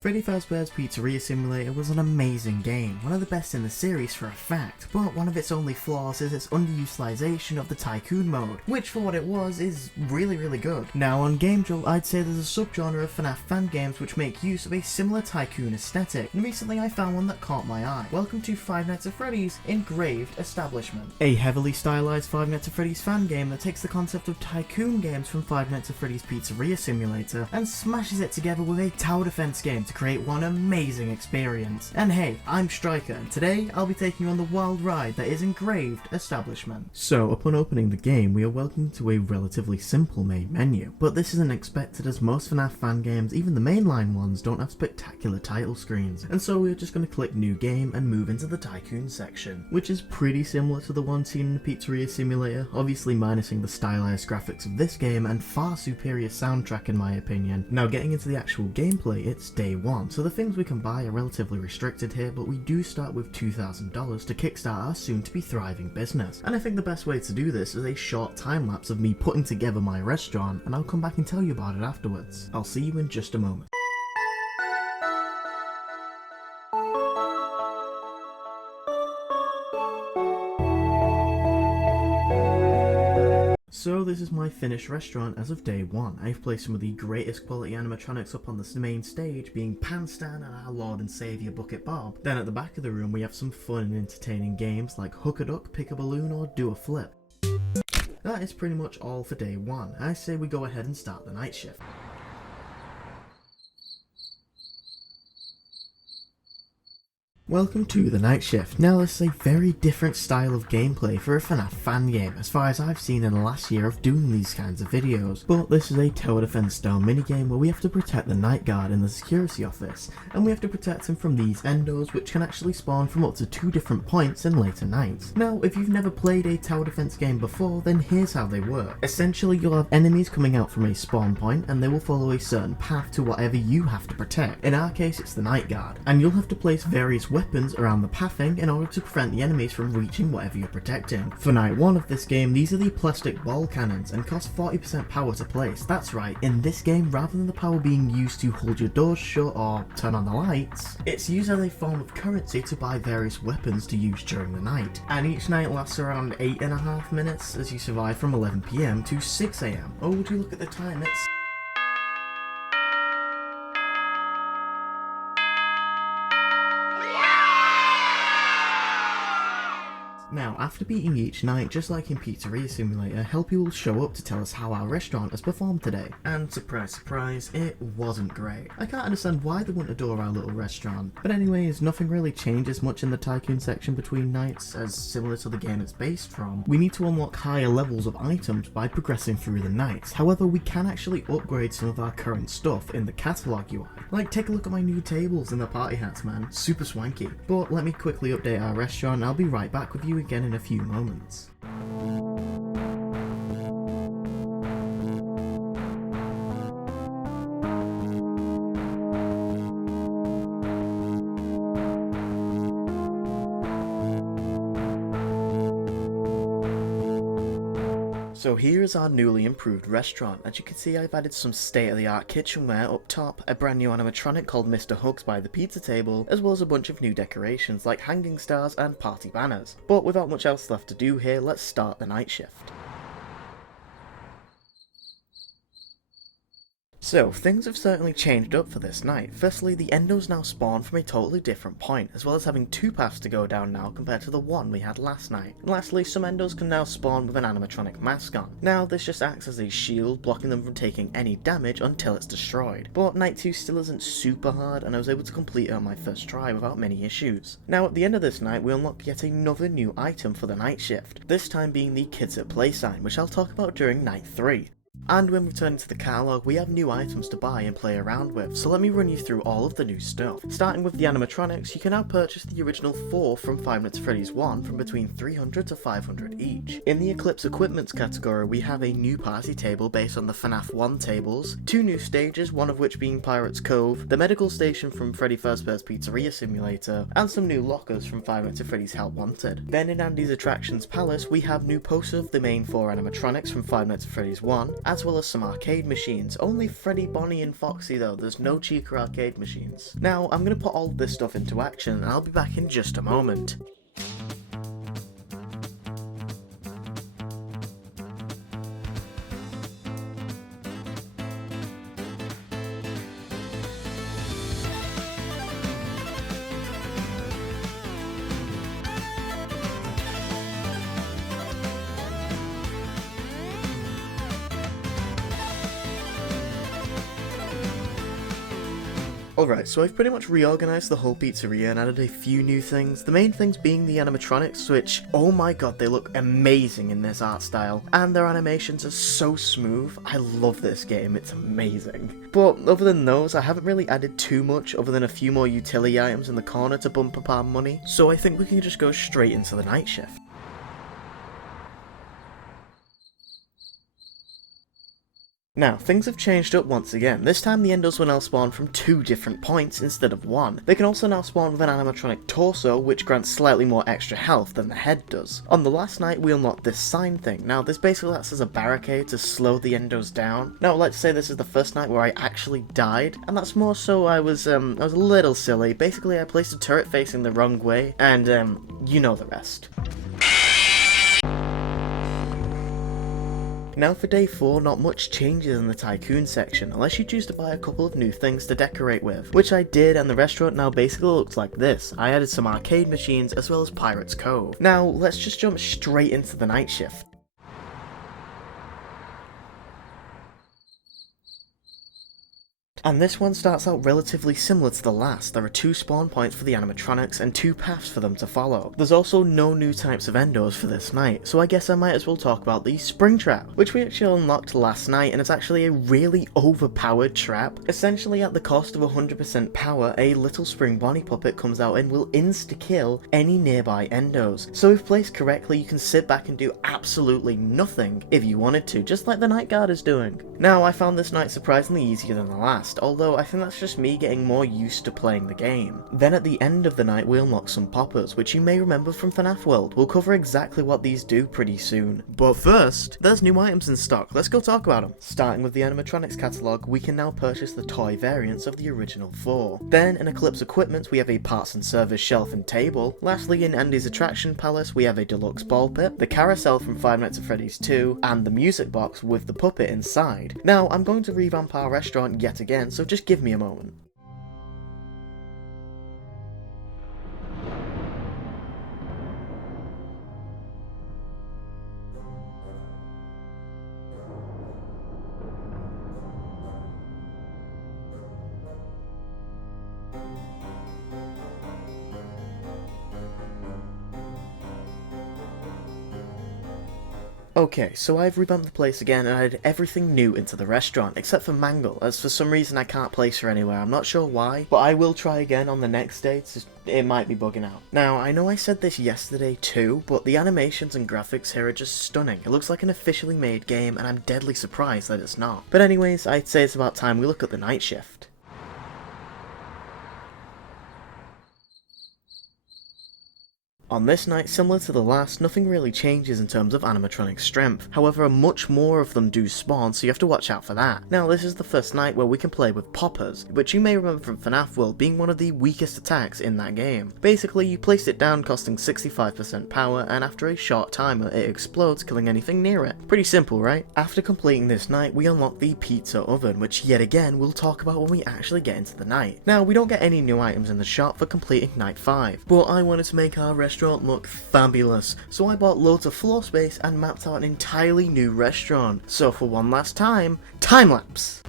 Freddy Fazbear's Pizzeria Simulator was an amazing game, one of the best in the series for a fact, but one of its only flaws is its underutilization of the Tycoon mode, which for what it was is really good. Now on GameJolt I'd say there's a subgenre of FNAF fan games which make use of a similar Tycoon aesthetic, and recently I found one that caught my eye. Welcome to Five Nights at Freddy's Engraved Establishment, a heavily stylized Five Nights at Freddy's fan game that takes the concept of Tycoon games from Five Nights at Freddy's Pizzeria Simulator and smashes it together with a tower defense game to create one amazing experience. And hey, I'm Striker, and today I'll be taking you on the wild ride that is Engraved Establishment. So upon opening the game, we are welcomed to a relatively simple main menu, but this isn't expected as most FNAF fan games, even the mainline ones, don't have spectacular title screens, and so we're just going to click New Game and move into the Tycoon section, which is pretty similar to the one seen in the Pizzeria Simulator, obviously minusing the stylized graphics of this game and far superior soundtrack in my opinion. Now getting into the actual gameplay, it's day one, so the things we can buy are relatively restricted here, but we do start with $2,000 to kickstart our soon to be thriving business. And I think the best way to do this is a short time lapse of me putting together my restaurant, and I'll come back and tell you about it afterwards. I'll see you in just a moment. So this is my finished restaurant as of day one. I've placed some of the greatest quality animatronics up on the main stage, being Panstan and our Lord and Saviour Bucket Bob. Then at the back of the room we have some fun and entertaining games like Hook a Duck, Pick a Balloon or Do a Flip. That is pretty much all for day one. I say we go ahead and start the night shift. Welcome to the night shift. Now this is a very different style of gameplay for a FNAF fan game as far as I've seen in the last year of doing these kinds of videos, but this is a tower defense style minigame where we have to protect the night guard in the security office, and we have to protect him from these endos which can actually spawn from up to 2 different points in later nights. Now if you've never played a tower defense game before, then here's how they work. Essentially you'll have enemies coming out from a spawn point and they will follow a certain path to whatever you have to protect. In our case it's the night guard, and you'll have to place various weapons around the pathing in order to prevent the enemies from reaching whatever you're protecting. For night 1 of this game, these are the plastic ball cannons and cost 40% power to place. That's right, in this game, rather than the power being used to hold your doors shut or turn on the lights, it's used as a form of currency to buy various weapons to use during the night. And each night lasts around 8.5 minutes as you survive from 11 PM to 6 AM. Oh, would you look at the time, it's... Now, after beating each night, just like in Pizzeria Simulator, help will show up to tell us how our restaurant has performed today. And surprise surprise, it wasn't great. I can't understand why they wouldn't adore our little restaurant. But anyways, nothing really changes much in the Tycoon section between nights, as similar to the game it's based from. We need to unlock higher levels of items by progressing through the nights. However, we can actually upgrade some of our current stuff in the catalogue UI. Like, take a look at my new tables and the party hats, man. Super swanky. But let me quickly update our restaurant and I'll be right back with you again in a few moments. So here is our newly improved restaurant. As you can see, I've added some state-of-the-art kitchenware up top, a brand new animatronic called Mr. Hugs by the pizza table, as well as a bunch of new decorations like hanging stars and party banners. But without much else left to do here, let's start the night shift. So, things have certainly changed up for this night. Firstly, the endos now spawn from a totally different point, as well as having 2 paths to go down now compared to the one we had last night. And lastly, some endos can now spawn with an animatronic mask on. Now, this just acts as a shield, blocking them from taking any damage until it's destroyed. But night 2 still isn't super hard, and I was able to complete it on my first try without many issues. Now, at the end of this night, we unlock yet another new item for the night shift, this time being the Kids at Play sign, which I'll talk about during night 3. And when returning to the catalogue, we have new items to buy and play around with, so let me run you through all of the new stuff. Starting with the animatronics, you can now purchase the original 4 from Five Nights at Freddy's 1 from between 300 to 500 each. In the Eclipse Equipments category, we have a new party table based on the FNAF 1 tables, 2 new stages, one of which being Pirate's Cove, the medical station from Freddy Fazbear's Pizzeria Simulator, and some new lockers from Five Nights at Freddy's Help Wanted. Then in Andy's Attractions Palace, we have new posters of the main 4 animatronics from Five Nights at Freddy's 1, as well as some arcade machines. Only Freddy, Bonnie and Foxy though, there's no Chica arcade machines. Now, I'm going to put all of this stuff into action and I'll be back in just a moment. Alright, so I've pretty much reorganised the whole pizzeria and added a few new things, the main things being the animatronics, which, oh my god, they look amazing in this art style, and their animations are so smooth. I love this game, it's amazing. But other than those, I haven't really added too much other than a few more utility items in the corner to bump up our money, so I think we can just go straight into the night shift. Now, things have changed up once again. This time the endos will now spawn from 2 different points instead of 1. They can also now spawn with an animatronic torso, which grants slightly more extra health than the head does. On the last night we unlocked this sign thing. Now this basically acts as a barricade to slow the endos down. Now I'd like to say this is the first night where I actually died, and that's more so I was a little silly. Basically I placed a turret facing the wrong way, and you know the rest. Now for day 4, not much changes in the Tycoon section, unless you choose to buy a couple of new things to decorate with, which I did, and the restaurant now basically looks like this. I added some arcade machines as well as Pirates Cove. Now let's just jump straight into the night shift. And this one starts out relatively similar to the last. There are 2 spawn points for the animatronics and 2 paths for them to follow. There's also no new types of endos for this night, so I guess I might as well talk about the Spring Trap, which we actually unlocked last night, and it's actually a really overpowered trap. Essentially at the cost of 100% power, a little spring Bonnie puppet comes out and will insta-kill any nearby endos. So if placed correctly, you can sit back and do absolutely nothing if you wanted to, just like the Night Guard is doing. Now, I found this night surprisingly easier than the last, although I think that's just me getting more used to playing the game. Then at the end of the night we unlock some poppers, which you may remember from FNAF World. We'll cover exactly what these do pretty soon. But first, there's new items in stock, let's go talk about them. Starting with the animatronics catalogue, we can now purchase the toy variants of the original 4. Then in Eclipse Equipment we have a parts and service shelf and table. Lastly in Andy's Attraction Palace we have a deluxe ball pit, the carousel from Five Nights at Freddy's 2, and the music box with the puppet inside. Now I'm going to revamp our restaurant yet again, so just give me a moment. Okay, so I've revamped the place again and added everything new into the restaurant, except for Mangle, as for some reason I can't place her anywhere. I'm not sure why, but I will try again on the next day, it might be bugging out. Now, I know I said this yesterday too, but the animations and graphics here are just stunning. It looks like an officially made game, and I'm deadly surprised that it's not. But anyways, I'd say it's about time we look at the night shift. On this night, similar to the last, nothing really changes in terms of animatronic strength. However, much more of them do spawn, so you have to watch out for that. Now, this is the first night where we can play with poppers, which you may remember from FNAF World being one of the weakest attacks in that game. Basically, you place it down costing 65% power, and after a short timer, it explodes, killing anything near it. Pretty simple, right? After completing this night, we unlock the pizza oven, which yet again we'll talk about when we actually get into the night. Now, we don't get any new items in the shop for completing night 5, but I wanted to make our restaurant look fabulous, so I bought loads of floor space and mapped out an entirely new restaurant. So for one last time, time lapse!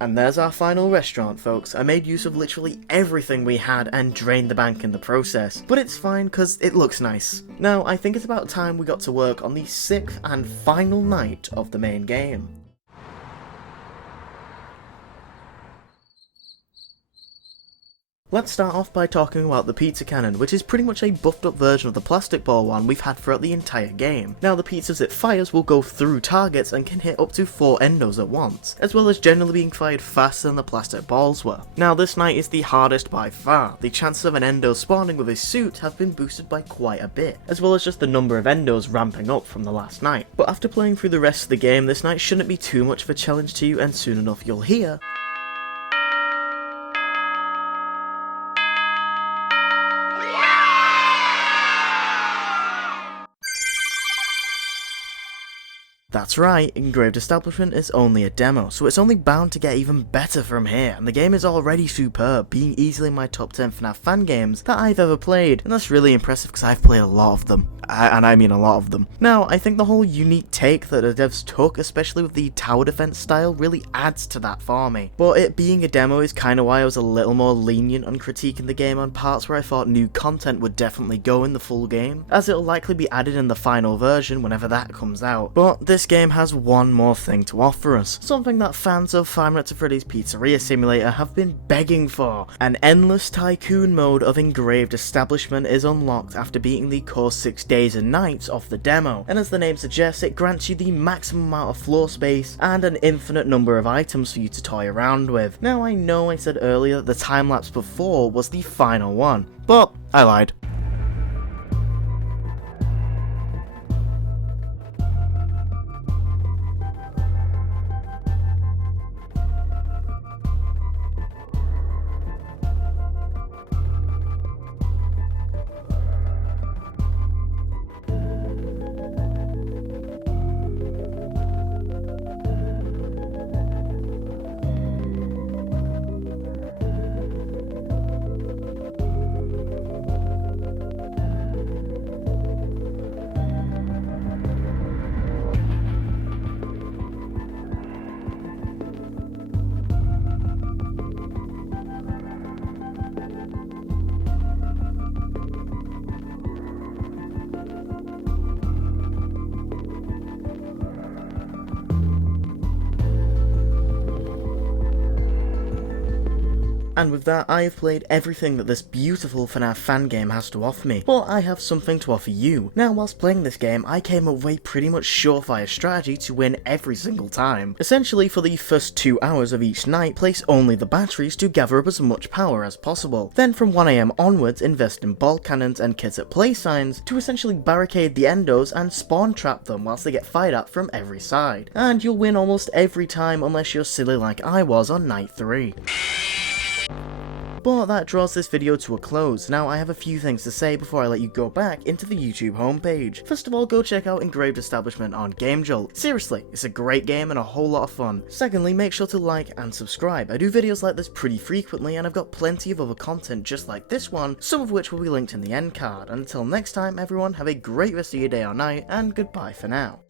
And there's our final restaurant, folks. I made use of literally everything we had and drained the bank in the process. But it's fine because it looks nice. Now, I think it's about time we got to work on the 6th and final night of the main game. Let's start off by talking about the pizza cannon, which is pretty much a buffed up version of the plastic ball one we've had throughout the entire game. Now the pizzas it fires will go through targets and can hit up to 4 endos at once, as well as generally being fired faster than the plastic balls were. Now this night is the hardest by far. The chances of an endo spawning with his suit have been boosted by quite a bit, as well as just the number of endos ramping up from the last night. But after playing through the rest of the game, this night shouldn't be too much of a challenge to you, and soon enough you'll hear that's right, Engraved Establishment is only a demo, so it's only bound to get even better from here, and the game is already superb, being easily in my top 10 FNAF fan games that I've ever played, and that's really impressive because I've played a lot of them. And I mean a lot of them. Now, I think the whole unique take that the devs took, especially with the tower defense style, really adds to that for me. But it being a demo is kinda why I was a little more lenient on critiquing the game on parts where I thought new content would definitely go in the full game, as it'll likely be added in the final version whenever that comes out. But this game has one more thing to offer us, something that fans of Five Nights at Freddy's Pizzeria Simulator have been begging for. An endless Tycoon mode of Engraved Establishment is unlocked after beating the core 6 days and nights of the demo, and as the name suggests, it grants you the maximum amount of floor space and an infinite number of items for you to toy around with. Now I know I said earlier that the time lapse before was the final one, but I lied. And with that, I have played everything that this beautiful FNAF fan game has to offer me, but I have something to offer you. Now, whilst playing this game, I came up with a pretty much surefire strategy to win every single time. Essentially, for the first 2 hours of each night, place only the batteries to gather up as much power as possible. Then from 1 AM onwards, invest in ball cannons and kits at play signs to essentially barricade the endos and spawn trap them whilst they get fired at from every side. And you'll win almost every time unless you're silly like I was on night 3. But that draws this video to a close. Now I have a few things to say before I let you go back into the YouTube homepage. First of all, go check out Engraved Establishment on GameJolt. Seriously, it's a great game and a whole lot of fun. Secondly, make sure to like and subscribe. I do videos like this pretty frequently and I've got plenty of other content just like this one, some of which will be linked in the end card. And until next time everyone, have a great rest of your day or night and goodbye for now.